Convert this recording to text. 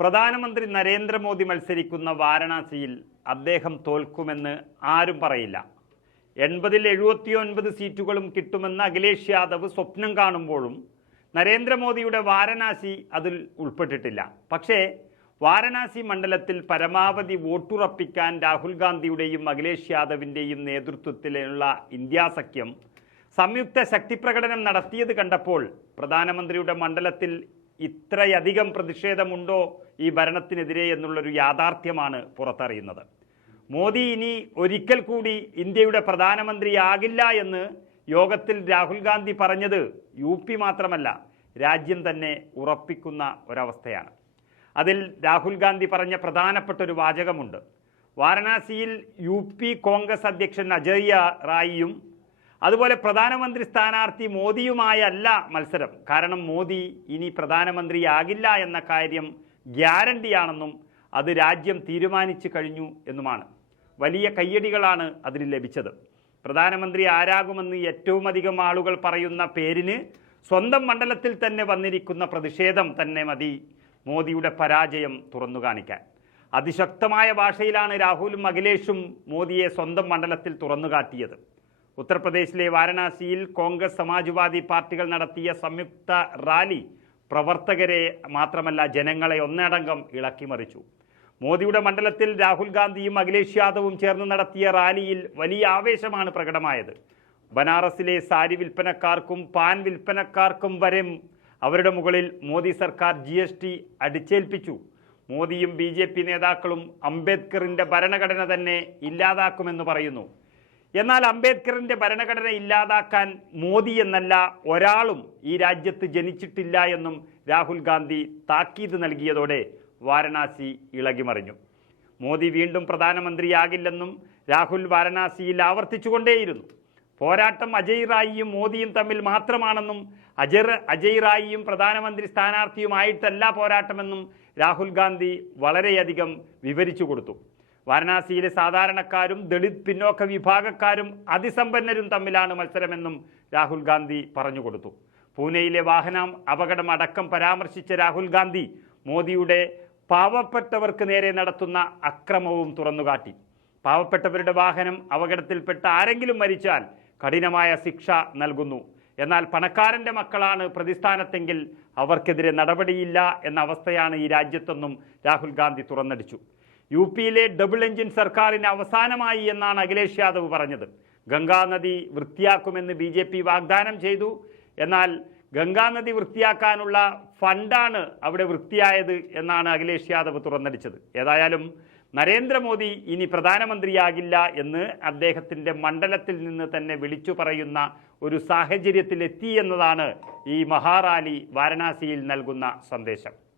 പ്രധാനമന്ത്രി നരേന്ദ്രമോദി മത്സരിക്കുന്ന വാരണാസിയിൽ അദ്ദേഹം തോൽക്കുമെന്ന് ആരും പറയില്ല. എൺപതിൽ എഴുപത്തിയൊൻപത് സീറ്റുകളും കിട്ടുമെന്ന് അഖിലേഷ് യാദവ് സ്വപ്നം കാണുമ്പോഴും നരേന്ദ്രമോദിയുടെ വാരണാസി അതിൽ ഉൾപ്പെട്ടിട്ടില്ല. പക്ഷേ വാരണാസി മണ്ഡലത്തിൽ പരമാവധി വോട്ടുറപ്പിക്കാൻ രാഹുൽ ഗാന്ധിയുടെയും അഖിലേഷ് യാദവിന്റെയും നേതൃത്വത്തിലുള്ള ഇന്ത്യാ സഖ്യം സംയുക്ത ശക്തിപ്രകടനം നടത്തിയത് കണ്ടപ്പോൾ പ്രധാനമന്ത്രിയുടെ മണ്ഡലത്തിൽ ഇത്രയധികം പ്രതിഷേധമുണ്ടോ ഈ ഭരണത്തിനെതിരെ എന്നുള്ളൊരു യാഥാർത്ഥ്യമാണ് പുറത്തറിയുന്നത്. മോദി ഇനി ഒരിക്കൽ കൂടി ഇന്ത്യയുടെ പ്രധാനമന്ത്രിയാകില്ല എന്ന് യോഗത്തിൽ രാഹുൽ ഗാന്ധി പറഞ്ഞത് യു പി മാത്രമല്ല രാജ്യം തന്നെ ഉറപ്പിക്കുന്ന ഒരവസ്ഥയാണ്. അതിൽ രാഹുൽ ഗാന്ധി പറഞ്ഞ പ്രധാനപ്പെട്ട ഒരു വാചകമുണ്ട്. വാരണാസിയിൽ യു പി കോൺഗ്രസ് അധ്യക്ഷൻ അജയ്യ റായിയും അതുപോലെ പ്രധാനമന്ത്രി സ്ഥാനാർത്ഥി മോദിയുമായല്ല മത്സരം. കാരണം മോദി ഇനി പ്രധാനമന്ത്രിയാകില്ല എന്ന കാര്യം ഗ്യാരണ്ടിയാണെന്നും അത് രാജ്യം തീരുമാനിച്ചു കഴിഞ്ഞു എന്നുമാണ്. വലിയ കയ്യടികളാണ് അതിന് ലഭിച്ചത്. പ്രധാനമന്ത്രി ആരാകുമെന്ന് ഏറ്റവും അധികം ആളുകൾ പറയുന്ന പേരിന് സ്വന്തം മണ്ഡലത്തിൽ തന്നെ വന്നിരിക്കുന്ന പ്രതിഷേധം തന്നെ മതി മോദിയുടെ പരാജയം തുറന്നു കാണിക്കാൻ. അതിശക്തമായ ഭാഷയിലാണ് രാഹുലും അഖിലേഷും മോദിയെ സ്വന്തം മണ്ഡലത്തിൽ തുറന്നു കാട്ടിയത്. ഉത്തർപ്രദേശിലെ വാരണാസിയിൽ കോൺഗ്രസ് സമാജ്വാദി പാർട്ടികൾ നടത്തിയ സംയുക്ത റാലി പ്രവർത്തകരെ മാത്രമല്ല ജനങ്ങളെ ഒന്നടങ്കം ഇളക്കിമറിച്ചു മോദിയുടെ മണ്ഡലത്തിൽ രാഹുൽ ഗാന്ധിയും അഖിലേഷ് യാദവും ചേർന്ന് നടത്തിയ റാലിയിൽ വലിയ ആവേശമാണ് പ്രകടമായത്. ബനാറസിലെ സാരി വിൽപ്പനക്കാർക്കും പാൻ വിൽപ്പനക്കാർക്കും വരെ അവരുടെ മുകളിൽ മോദി സർക്കാർ ജി എസ് ടി അടിച്ചേൽപ്പിച്ചു. മോദിയും ബി ജെ പി നേതാക്കളും അംബേദ്കറിന്റെ ഭരണഘടന തന്നെ ഇല്ലാതാക്കുമെന്ന് പറയുന്നു. എന്നാൽ അംബേദ്കറിന്റെ ഭരണഘടന ഇല്ലാതാക്കാൻ മോദി എന്നല്ല ഒരാളും ഈ രാജ്യത്ത് ജനിച്ചിട്ടില്ല എന്നും രാഹുൽ ഗാന്ധി താക്കീത് നൽകിയതോടെ വാരണാസി ഇളകിമറിഞ്ഞു. മോദി വീണ്ടും പ്രധാനമന്ത്രിയാകില്ലെന്നും രാഹുൽ വാരണാസിയിൽ ആവർത്തിച്ചുകൊണ്ടേയിരുന്നു. പോരാട്ടം അജയ് റായിയും മോദിയും തമ്മിൽ മാത്രമാണെന്നും അജർ അജയ് റായിയും പ്രധാനമന്ത്രി സ്ഥാനാർത്ഥിയുമായിട്ടല്ല പോരാട്ടമെന്നും രാഹുൽ ഗാന്ധി വളരെയധികം വിവരിച്ചു കൊടുത്തു. വാരണാസിയിലെ സാധാരണക്കാരും ദളിത് പിന്നോക്ക വിഭാഗക്കാരും അതിസമ്പന്നരും തമ്മിലാണ് മത്സരമെന്നും രാഹുൽ ഗാന്ധി പറഞ്ഞു കൊടുത്തു. പൂനെയിലെ വാഹനം അപകടം അടക്കം പരാമർശിച്ച രാഹുൽ ഗാന്ധി മോദിയുടെ പാവപ്പെട്ടവർക്ക് നേരെ നടത്തുന്ന അക്രമവും തുറന്നുകാട്ടി. പാവപ്പെട്ടവരുടെ വാഹനം അപകടത്തിൽപ്പെട്ട ആരെങ്കിലും മരിച്ചാൽ കഠിനമായ ശിക്ഷ നൽകുന്നു. എന്നാൽ പണക്കാരന്റെ മക്കളാണ് പ്രതിസ്ഥാനത്തെങ്കിൽ അവർക്കെതിരെ നടപടിയില്ല എന്ന അവസ്ഥയാണ് ഈ രാജ്യത്തെന്നും രാഹുൽ ഗാന്ധി തുറന്നടിച്ചു. യു പിയിലെ ഡബിൾ എഞ്ചിൻ സർക്കാരിന് അവസാനമായി എന്നാണ് അഖിലേഷ് യാദവ് പറഞ്ഞത്. ഗംഗാനദി വൃത്തിയാക്കുമെന്ന് ബി ജെ പി വാഗ്ദാനം ചെയ്തു. എന്നാൽ ഗംഗാനദി വൃത്തിയാക്കാനുള്ള ഫണ്ടാണ് അവിടെ വൃത്തിയായത് എന്നാണ് അഖിലേഷ് യാദവ് തുറന്നടിച്ചത്. ഏതായാലും നരേന്ദ്രമോദി ഇനി പ്രധാനമന്ത്രിയാകില്ല എന്ന് അദ്ദേഹത്തിന്റെ മണ്ഡലത്തിൽ നിന്ന് തന്നെ വിളിച്ചു പറയുന്ന ഒരു സാഹചര്യത്തിലെത്തി എന്നതാണ് ഈ മഹാറാലി വാരണാസിയിൽ നൽകുന്ന സന്ദേശം.